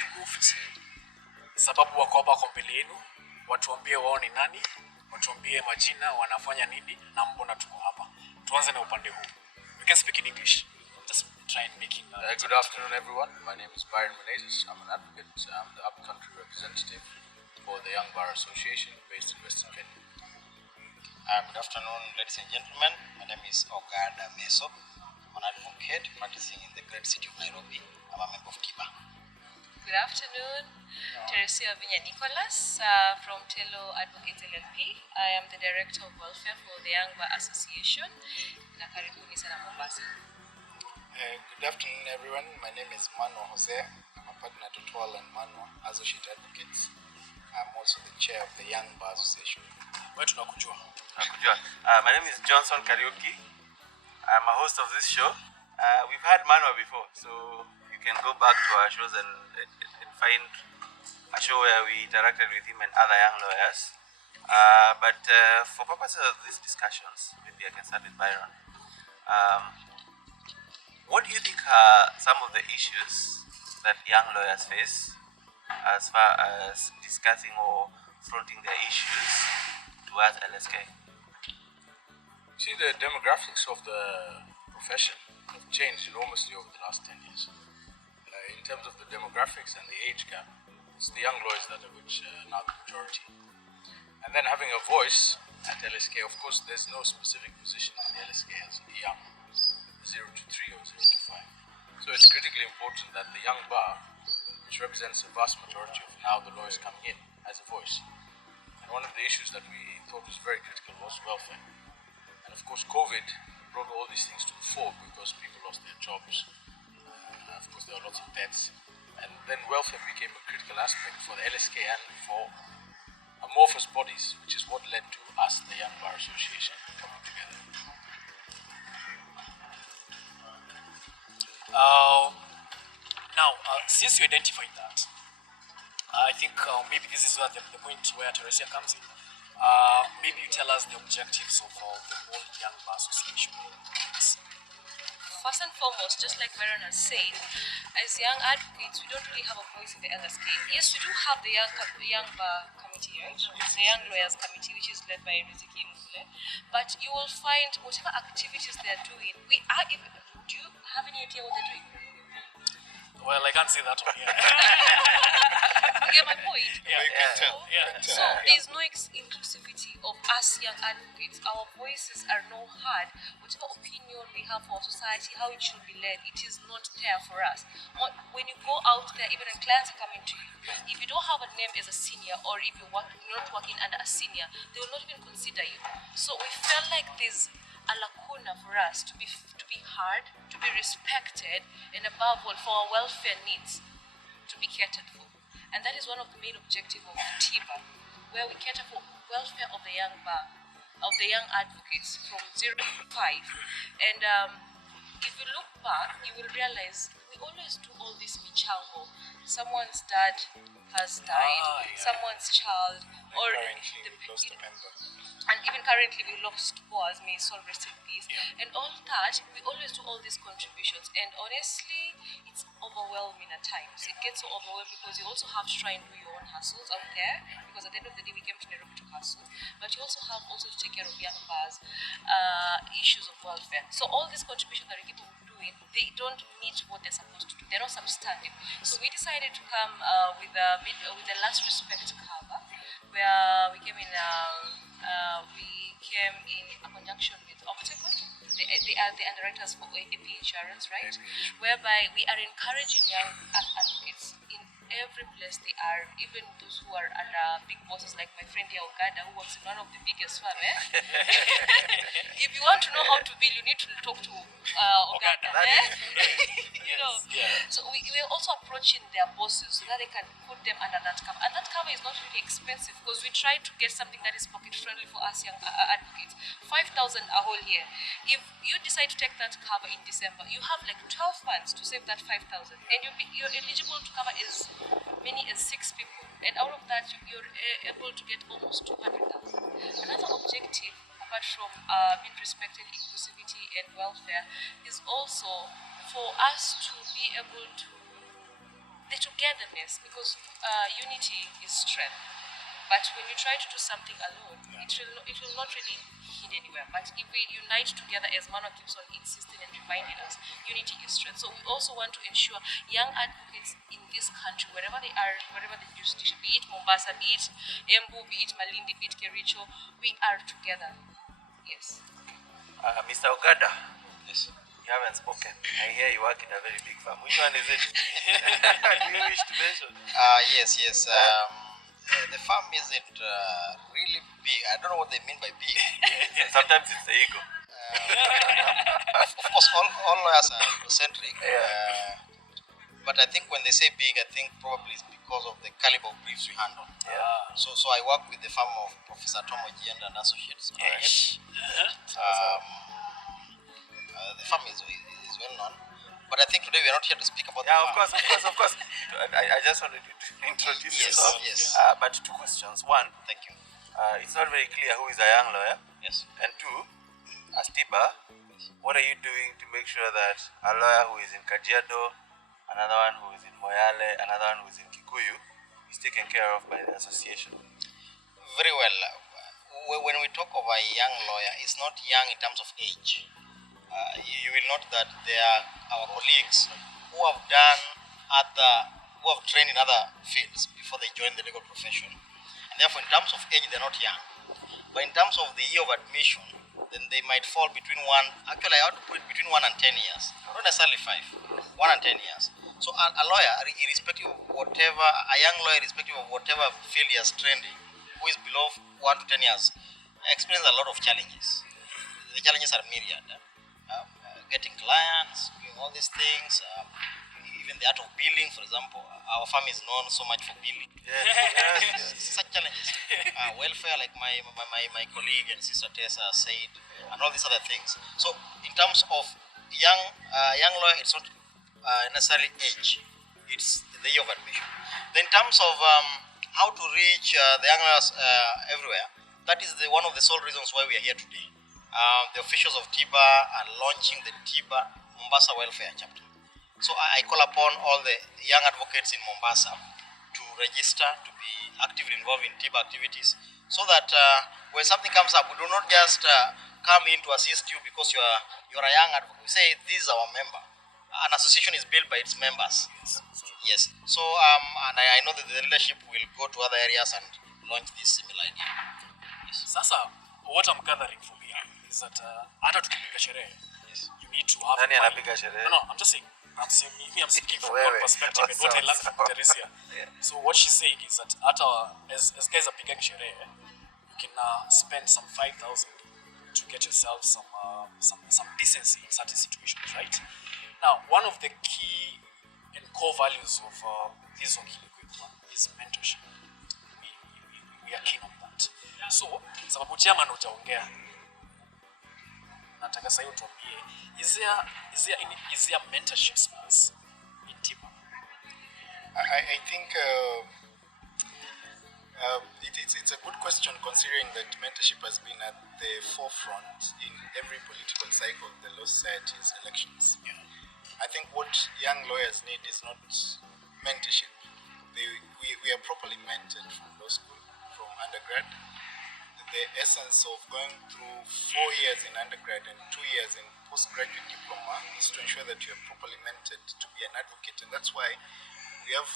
siku ofisi. Sababu wako hapa kwa mbele yenu, watuambie wao ni nani, watuambie majina, wanafanya nini na mbona tuko hapa. Tuanze na upande huu. We can speak in English. Just try and make it. Good afternoon, everyone. My name is Byron Menezes. I'm an advocate. I'm the upcountry representative for the Young Bar Association based in Western Kenya. Good afternoon, ladies and gentlemen. My name is Ogada Meso. I'm an advocate practicing in the great city of Nairobi. I'm a member of TIBA. Good afternoon, Teresia from Telo Advocates LLP. I am the Director of Welfare for the Young Bar Association in Karibuni sana Mombasa. Good afternoon, everyone. My name is Manwa Hosea. I'm a partner to Twal and Manwa Associate Advocates. I'm also the chair of the Young Bar Association. Where tunakujua? My name is Johnson Karaoke. I'm a host of this show. We've had Manwa before, so you can go back to our shows and find a show where we interacted with him and other young lawyers. But for purposes of these discussions, maybe I can start with Byron. What do you think are some of the issues that young lawyers face as far as discussing or fronting their issues towards LSK? See, the demographics of the profession have changed enormously over the last 10 years. In terms of the demographics and the age gap, it's the young lawyers that are which now the majority. And then having a voice at LSK, of course, there's no specific position in the LSK as young, 0 to 3 or 0 to 5. So it's critically important that the young bar, which represents a vast majority of now the lawyers coming in, has a voice. And one of the issues that we thought was very critical was welfare. And of course, COVID brought all these things to the fore because people lost their jobs. Of course, there are lots of debts. And then welfare became a critical aspect for the LSK and for amorphous bodies, which is what led to us, the Young Bar Association, coming together. Now, since you identified that, I think maybe this is where the point where Teresia comes in. Maybe you tell us the objectives of the whole Young Bar Association. First and foremost, just like Byron has said, as young advocates, we don't really have a voice in the LSK. Yes, we do have the young Bar Committee, right? The Young Lawyers Committee, which is led by Riziki Mule. But you will find whatever activities they are doing, do you have any idea what they're doing? Well, I can't say that one here. You get my point? So there's no inclusivity of us young advocates. Our voices are not heard. Whatever opinion we have for society, how it should be led, it is not there for us. When you go out there, even when clients are coming to you, if you don't have a name as a senior, or if you're not working under a senior, they will not even consider you. So we felt like there's a lacuna for us to be heard, to be respected, and above all, for our welfare needs to be catered for. And that is one of the main objectives of TIBA, where we cater for welfare of the young bar, of the young advocates from 0 to 5. And if you look back, you will realize we always do all this michango. Someone's dad has died, someone's child, or Currently, we lost a member. And even currently we lost Boaz, may his soul rest in peace. And all that, we always do all these contributions. And honestly, it's overwhelming at times. It gets so overwhelming because you also have to try and do your own hustles out there. Because at the end of the day, we came to Nairobi to hustle. But you also have to take care of young bars, issues of welfare. So all these contributions that we keep doing, they don't meet what they're supposed to do. They're not substantive. So we decided to come with the Last Respect cover, where we came in a conjunction with Opticon. They are the underwriters for AP Insurance, right? Whereby we are encouraging young advocates in every place they are, even those who are under big bosses like my friend here, Ogada, who works in one of the biggest firms. If you want to know how to bill, you need to talk to Ogada. So we are also approaching their bosses so that they can put them under that cover. And that cover is not really expensive because we try to get something that is pocket friendly for us young advocates. 5,000 a whole year. If you decide to take that cover in December, you have like 12 months to save that 5,000, and you're eligible to cover as many as 6 people. And out of that, you're able to get almost 200,000. Another objective, apart from being respected, inclusivity, and welfare, is also for us to be able to the togetherness, because unity is strength. But when you try to do something alone, it will not really hit anywhere. But if we unite together, as Manwa keeps on insisting and reminding us, unity is strength. So we also want to ensure young advocates in this country, wherever they are, wherever the jurisdiction, be it Mombasa, be it Embu, be it Malindi, be it Kericho, we are together. Yes. Mr. Ogada, Yes. you haven't spoken. I hear you work in a very big farm. Which one is it? Do you wish to mention? Yes. The farm isn't really big. I don't know what they mean by big. Sometimes it's the ego. Of course, all lawyers are egocentric. But I think when they say big, I think probably it's because of the caliber of briefs we handle. So I work with the firm of Professor Tomo Gienda and Associates. The firm is well known. But I think today we are not here to speak about Yeah, the of firm. course. I just wanted to introduce Yes, yourself. yes. But two questions. One, Thank you. it's not very clear who is a young lawyer. Yes. And two, as Tiba, what are you doing to make sure that a lawyer who is in Kajiado, another one who is in Moyale, another one who is in Kikuyu is taken care of by the association? Very well. When we talk of a young lawyer, it's not young in terms of age. You will note that there are our colleagues who have trained in other fields before they join the legal profession, and therefore, in terms of age, they're not young. But in terms of the year of admission, then they might fall between one. Actually, I ought to put it between 1 and 10 years, not necessarily 5. 1 and 10 years. So a lawyer, irrespective of whatever, a young lawyer, irrespective of whatever field he has trained in, who is below 1 to 10 years, experience a lot of challenges. The challenges are myriad. Getting clients, doing all these things, even the art of billing, for example. Our firm is known so much for billing. Such challenges. Welfare, like my colleague and sister Tessa said, and all these other things. So, in terms of young lawyer, it's not necessarily age, it's the year of admission. Then in terms of how to reach the young lawyers everywhere, that is one of the sole reasons why we are here today. The officials of TIBA are launching the TIBA Mombasa Welfare Chapter. So I call upon all the young advocates in Mombasa to register, to be actively involved in TIBA activities, so that when something comes up, we do not just come in to assist you because you're a young advocate. We say, this is our member. An association is built by its members. Yes. So and I know that the leadership will go to other areas and launch this similar idea. Yes. Sasa, what I'm gathering from here is that hata tukipiga sherehe, you need to have Nani anapiga sherehe? No, I'm just saying, I'm speaking from one perspective and what I learned from Teresia. So what she's saying is that as guys are picking sherehe, you can spend some 5,000 to get yourself some decency in certain situations, right? Now, one of the key and core values of this Wakili is mentorship. We are keen on that. So, sababu chairman hujaongea, nataka sasa utuambie, is there mentorship space in TIBA? I think it's a good question, considering that mentorship has been at the forefront in every political cycle of the Law Society's elections. I think what young lawyers need is not mentorship. We are properly mentored from law school, from undergrad. The essence of going through 4 years in undergrad and 2 years in postgraduate diploma is to ensure that you are properly mentored to be an advocate, and that's why we have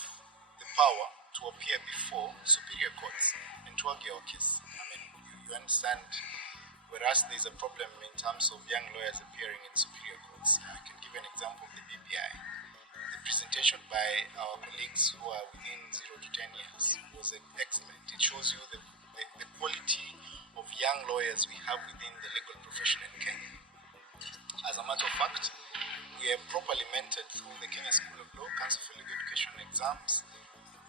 the power to appear before superior courts and to argue our case. I mean, you understand, whereas there's a problem in terms of young lawyers appearing in superior courts. I can give an example of the BPI. The presentation by our colleagues who are within 0 to 10 years was excellent. It shows you the quality of young lawyers we have within the legal profession in Kenya. As a matter of fact, we are properly mentored through the Kenya School of Law, Council for Legal Education exams.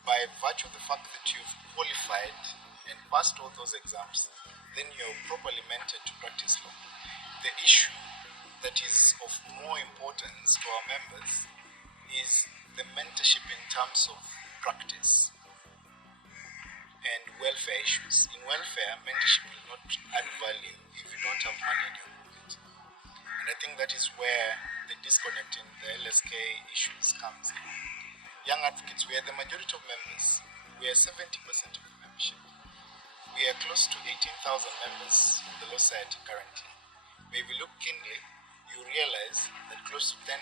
By virtue of the fact that you've qualified and passed all those exams, then you're properly mentored to practice law. The issue that is of more importance to our members is the mentorship in terms of practice and welfare issues. In welfare, mentorship will not add value if you don't have money in your pocket. And I think that is where the disconnect in the LSK issues comes in. young advocates, we are the majority of members. We are 70% of membership. We are close to 18,000 members in the Law Society currently. But if you look keenly, you realize that close to 10,000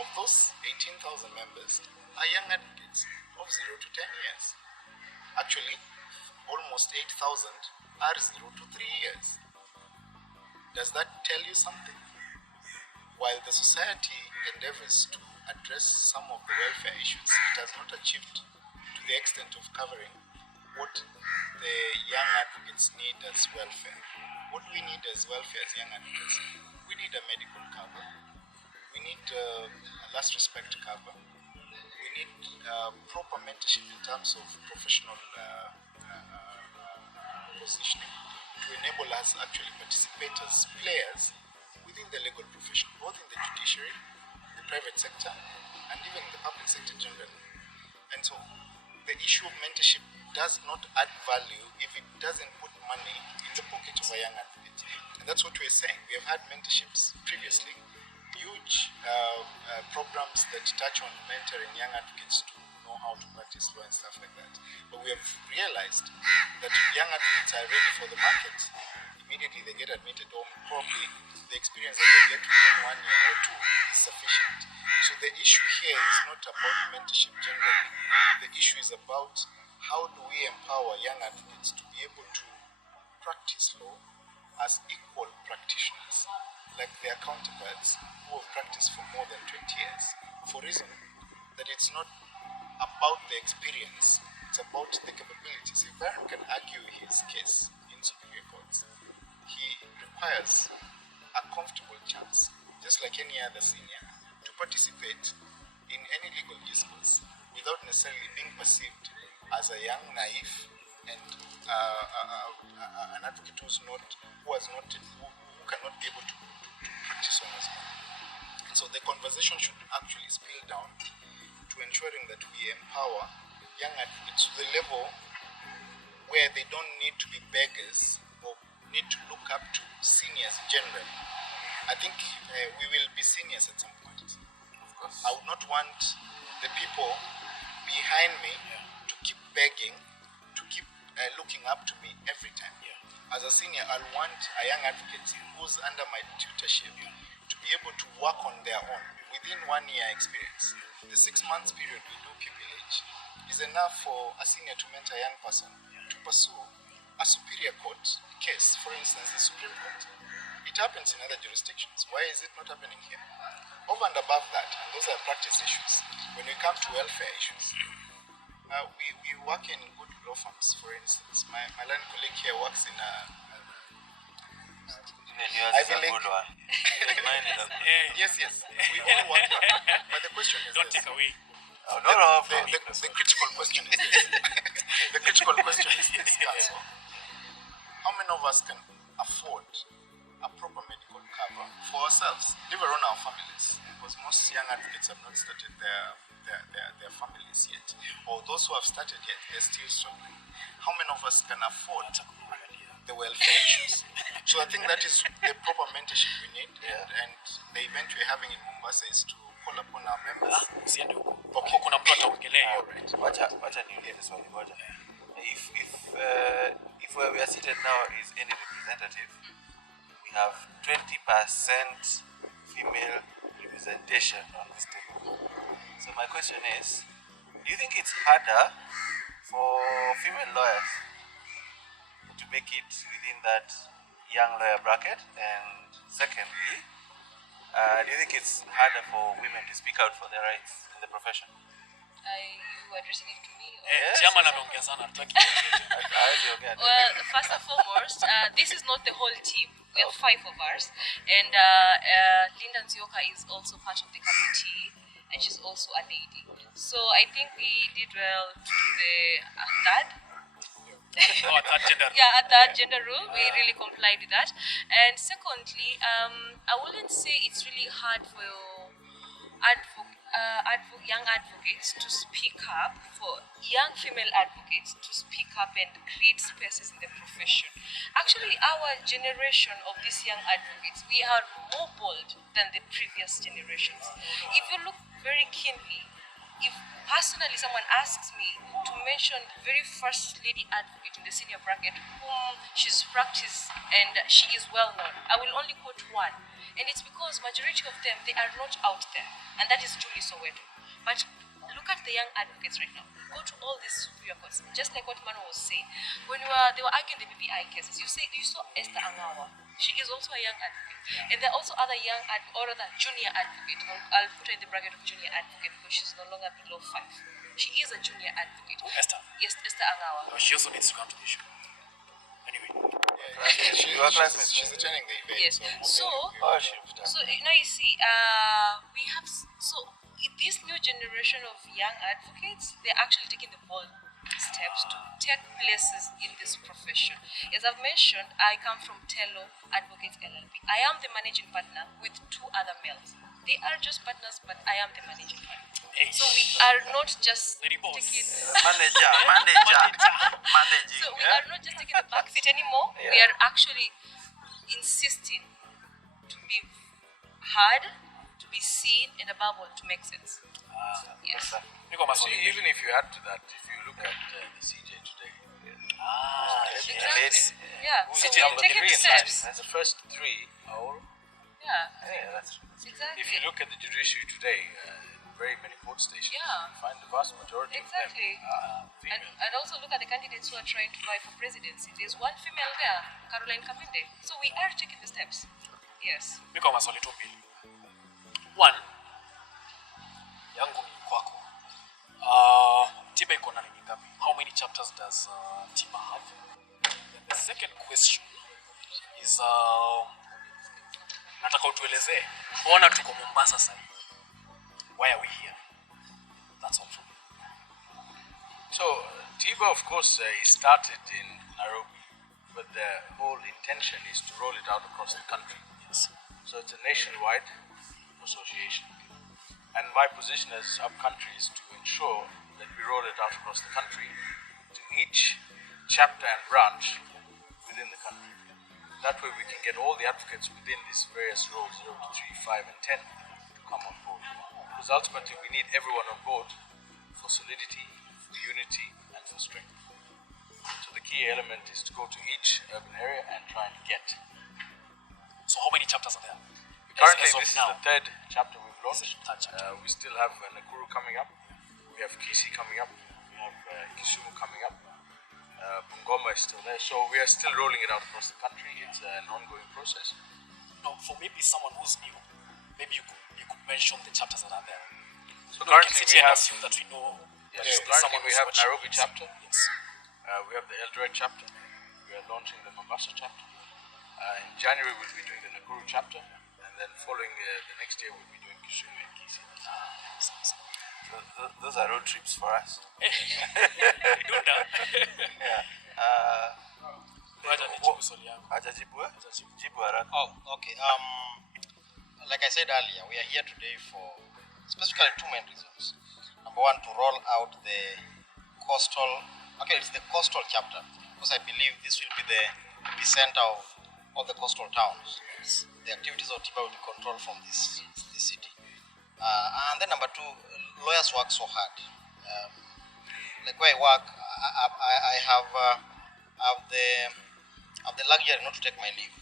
of those 18,000 members are young advocates of 0 to 10 years. Actually, almost 8,000 are 0 to 3 years. Does that tell you something? While the society endeavors to address some of the welfare issues, it has not achieved to the extent of covering what the young advocates need as welfare. What we need as welfare as young advocates, we need a medical cover, we need a last respect cover, we need proper mentorship in terms of professional positioning to enable us actually participate as players within the legal profession, both in the judiciary, the private sector, and even in the public sector generally. And so the issue of mentorship does not add value if it doesn't put money in the pocket of a young advocate. And that's what we're saying. We have had mentorships previously, huge programs that touch on mentoring young advocates to know how to practice law and stuff like that. But we have realized that young advocates are ready for the market. Immediately they get admitted, or probably the experience that they get within 1 year or two is sufficient. So the issue here is not about mentorship generally. The issue is about how do we empower young advocates to be able to practice law as equal practitioners, like their counterparts who have practiced for more than 20 years, for reason that it's not about the experience, it's about the capabilities. If Byron can argue his case in superior courts, he requires a comfortable chance, just like any other senior, to participate in any legal discourse without necessarily being perceived as a young, naive, and an advocate who cannot be able to practice on his own. And so the conversation should actually spill down to ensuring that we empower young advocates to the level where they don't need to be beggars or need to look up to seniors generally. I think we will be seniors at some point. Of course. I would not want the people behind me to keep begging, to keep looking up to me every time. As a senior, I'll want a young advocate who's under my tutorship to be able to work on their own within 1 year experience. The 6 months period we do pupillage is enough for a senior to mentor a young person to pursue a superior court case, for instance, the Supreme Court. It happens in other jurisdictions. Why is it not happening here? Over and above that, and those are practice issues, when we come to welfare issues, we work in good law firms, for instance. My line colleague here works in a Yours is a good one. Mine is a yes. We all work. But the question is Don't this. take away. The critical question is this. The critical question is this, Council. How many of us can afford a proper medical cover for ourselves, leave alone our families? Because most young advocates have not started their families yet. Or those who have started yet, they're still struggling. How many of us can afford the welfare issues? So I think that is the proper mentorship we need. And the event we're having in Mombasa is to call upon our members. Usiende huko. Huko kuna mtu ataongelea hiyo. Wacha niulize swali moja. If where we are seated now is any representative, we have 20% female representation on this table. So my question is, do you think it's harder for female lawyers to make it within that young lawyer bracket? And secondly, do you think it's harder for women to speak out for their rights in the profession? Are you addressing it to me? Yes. Chairman ameongea sana, hataki. Well, first and foremost, this is not the whole team. We have 5 of us, and Linda Nzioka is also part of the committee, and she's also a lady. So I think we did well to do the third. Third gender. Yeah, at that gender rule, we really complied with that. And secondly, I wouldn't say it's really hard for young advocates to speak up, for young female advocates to speak up and create spaces in the profession. Actually, our generation of these young advocates, we are more bold than the previous generations. If you look very keenly, if personally someone asks me to mention the very first lady advocate in the senior bracket whom she's practiced and she is well known, I will only quote one. And it's because majority of them, they are not out there. And that is Julie Soweto. But look at the young advocates right now. Go to all these superior courts. Just like what Manwa was saying. When they were arguing the BBI cases, you saw Esther Angawa. She is also a young advocate. And there are also other junior advocate. I'll put her in the bracket of junior advocate because she's no longer below 5. She is a junior advocate. Esther. Yes, Esther Angawa. She also needs to come to the show. Anyway. She's attending the event. Yes. So now you see, we have this new generation of young advocates. They're actually taking the bold steps to take places in this profession. As I've mentioned, I come from Tello Advocates LLP. I am the managing partner with 2 other males. They are just partners, but I am the managing partner. So we are not just taking Managing. So we are not just taking the back seat anymore. Yeah. We are actually insisting to be heard, to be seen, and above all, to make sense. Yes. Niko So maswali. even if you add to that, if you look at the CJ today, Exactly. Yeah. So CJ we're number taking 3 in steps. the first 3 are all. Yeah. Yeah, that's true. Exactly. If you look at the judiciary today, very many court stations, Yeah. you find the vast majority Exactly. of them are female. And also look at the candidates who are trying to vie for presidency. There's one female there, Caroline Kaminde. So we are taking the steps. Yes. Niko maswali tu mbili. One, yangu ni kwako. Tiba iko na nini ngapi? How many chapters does Tiba have? And the second question is nataka utuelezee mbona tuko Mombasa sasa? Why are we here? That's all from me. So, TIBA, of course, is started in Nairobi, but the whole intention is to roll it out across the country. Yes. So, it's a nationwide association. And my position as up-country is to ensure that we roll it out across the country to each chapter and branch within the country. That way we can get all the advocates within these various roles, 0 to 3, 5, and 10, to come on board. Because ultimately we need everyone on board for solidity, for unity, and for strength. So the key element is to go to each urban area and try and get. So how many chapters are there? Currently, As of this now. is the 3rd chapter we've launched. Third chapter. We still have Nakuru coming up. We have Kisii coming up. We have Kisumu coming up. Bungoma is still there. So we are still rolling it out across the country. It's an ongoing process. No, for maybe someone who's new, maybe you could mention the chapters that are there. So No, we can currently sit we here and have assume that we know. Yes, there's so currently someone we who's have watching. Nairobi chapter. Yes. We have the Eldoret chapter. We are launching the Mombasa chapter. In January we'll be doing the Nakuru chapter, and then following the next year we'll be doing Kisumu and Kisii. So those are road trips for us. Dunda. Wacha nijibu swali yako. Hajajibu, eh? Jibu haraka. Oh, okay. Like I said earlier, we are here today for specifically 2 main reasons. Number 1, to roll out the coastal. Okay, it's the coastal chapter because I believe this will be the epicenter of all the coastal towns. Yes. The activities of TIBA will be controlled from this city. And then number 2, lawyers work so hard. Like where I work, I have the luxury not to take my leave.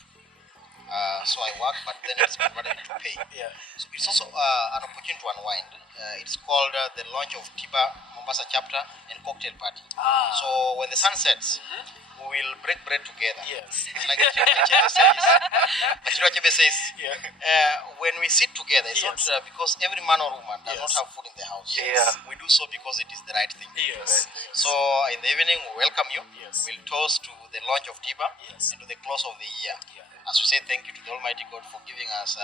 So I work, but then it's provided to pay. Yeah. So it's also an opportunity to unwind. It's called the launch of TIBA Mombasa chapter and cocktail party. So when the sun sets, we will break bread together. Yes. Like Chebe says, Yeah. when we sit together, it's Yes. not because every man or woman does not Yes. have food in the house. Yes. We do so because it is the right thing. Yes. So in the evening, we welcome you. Yes. We'll toast to the launch of TIBA Yes. and to the close of the year. Yeah. As we say thank you to the Almighty God for giving us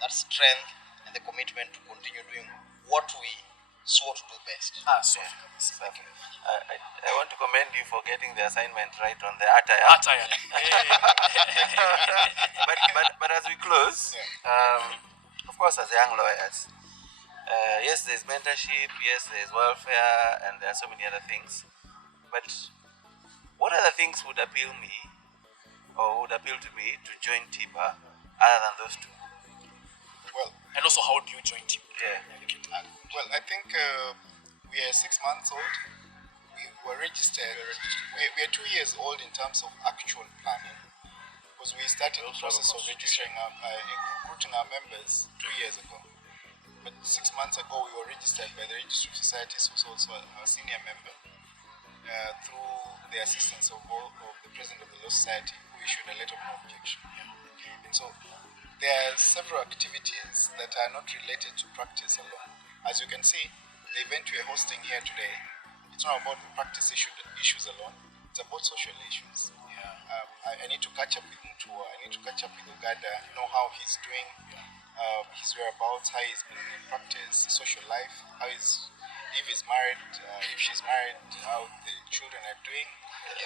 that strength and the commitment to continue doing what we swore to do best. So I want to commend you for getting the assignment right on the attire. attire. But as we close, of course, as young lawyers, yes, there's mentorship, yes, there's welfare, and there are so many other things. But what other things would appeal me, or would appeal to me to join TIBA other than those 2? Well, And also, how do you join team? Yeah. well, I think We are 6 months old. We were registered. We are 2 years old in terms of actual planning, because we started the process of registering recruiting our members 2 years ago. But 6 months ago, we were registered by the Registry of Societies, who's also a senior member, through the assistance of the president of the Law Society, who issued a letter of no objection. And so there are several activities that are not related to practice alone. As you can see, the event we are hosting here today, it's not about the practice issues alone, it's about social issues. I need to catch up with Mutua, I need to catch up with Ogada, know how he's doing, his whereabouts, how he's been in practice, social life, if he's married, if she's married, how the children are doing,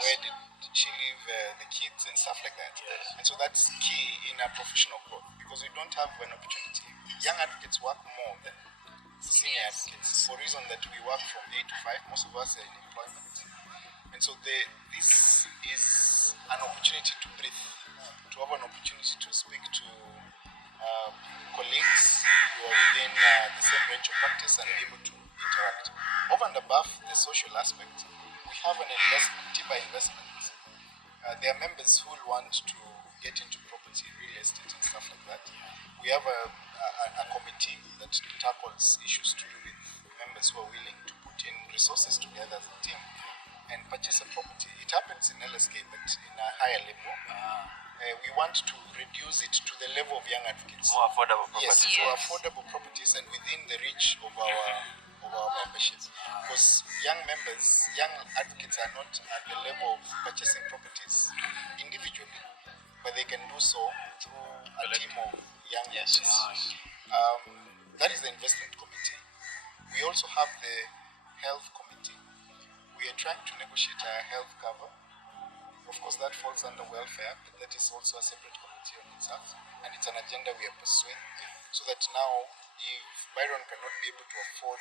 where did she leave the kids and stuff like that. And so that's key in our professional growth, because we don't have an opportunity. Young advocates work more than senior advocates, for reason that we work from 8 to 5, most of us are in employment. And so this is an opportunity to breathe, to have an opportunity to speak to colleagues who are within the same range of practice and be able to interact. Over and above the social aspect, we have an TIBA investment. There are members who want to get into property, real estate and stuff like that. We have a committee that tackles issues to do with members who are willing to put in resources together as a team and purchase a property. It happens in LSK, but in a higher level. We want to reduce it to the level of young advocates. More affordable properties. Yes, so affordable properties and within the reach of our memberships. Because young advocates are not at the level of purchasing properties individually, but they can do so through a team of young advocates. That is the investment committee. We also have the health committee. We are trying to negotiate a health cover. Of course, that falls under welfare, but that is also a separate committee on itself, and it's an agenda we are pursuing, so that now, if Byron cannot be able to afford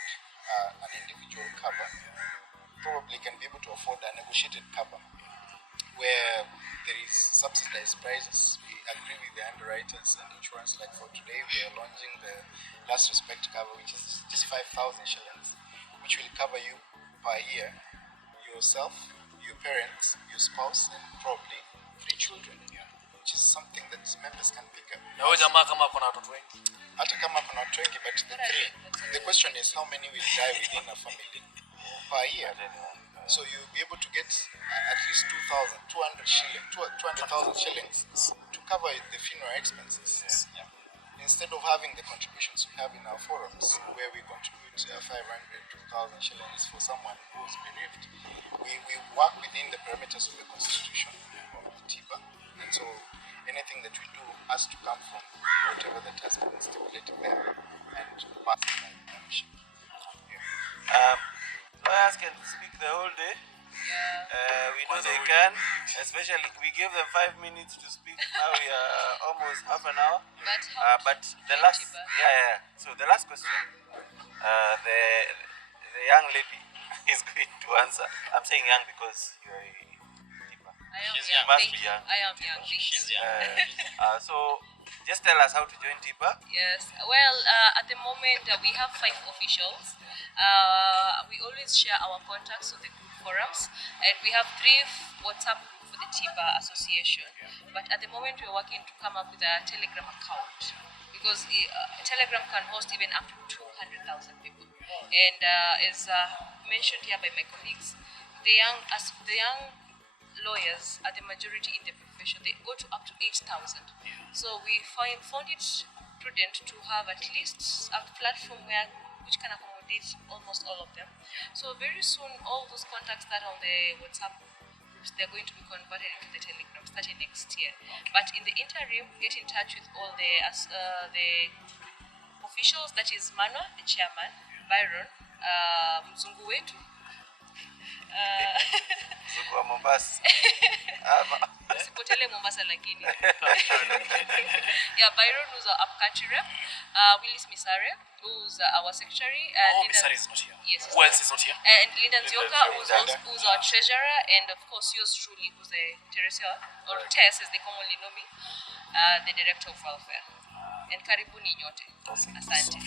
an individual cover, probably can be able to afford a negotiated cover, where there is subsidized prices. We agree with the underwriters and insurance. Like for today, we are launching the last respect cover, which is just 5,000 shillings, which will cover you per year, yourself, your parents, your spouse, and probably 3 children, which is something that members can pick up. Na huyo jamaa kama kuna watoto wengi. Hata kama kuna watu wengi, but the question is how many will die within a family per year. So you'll be able to get at least 200,000 shillings to cover the funeral expenses. Instead of having the contributions we have in our forums, where we contribute 500 to 1,000 shillings for someone who's bereaved, we work within the parameters of the constitution of the TIBA, and so anything that we do has to come from whatever that has been stipulated there and passed by the membership. Lawyers can speak the whole day. We know they can, especially we gave them 5 minutes to speak. Now we are almost half an hour. But the last, So the last question, the young lady is going to answer. I'm saying young because you're She's young. Must be young. I am young. She's young. So just tell us how to join TIBA. Yes. Well, at the moment we have 5 officials. We always share our contacts on the group forums, and we have 3 WhatsApp groups for the TIBA Association. But at the moment we're working to come up with a Telegram account, because Telegram can host even up to 200,000 people. And as mentioned here by my colleagues, the young lawyers are the majority in the profession. They go to up to 8,000. So we found it prudent to have at least a platform which can accommodate almost all of them. So very soon, all those contacts that are on the WhatsApp groups, they're going to be converted into the Telegram starting next year. But in the interim, get in touch with all the officials. That is Manwa, the chairman, Byron, Mzungu wetu, Mzungu wa Mombasa. Sipotele Mombasa lakini. Byron, who's our upcountry rep, Willis Misare, who's our secretary. Misare is not here. Yes. Who else is not here? And Linda Nzioka, who's our treasurer, and of course yours truly, who's the Teresia, or Tess as they commonly know me, the director of welfare. And karibuni nyote. Asante.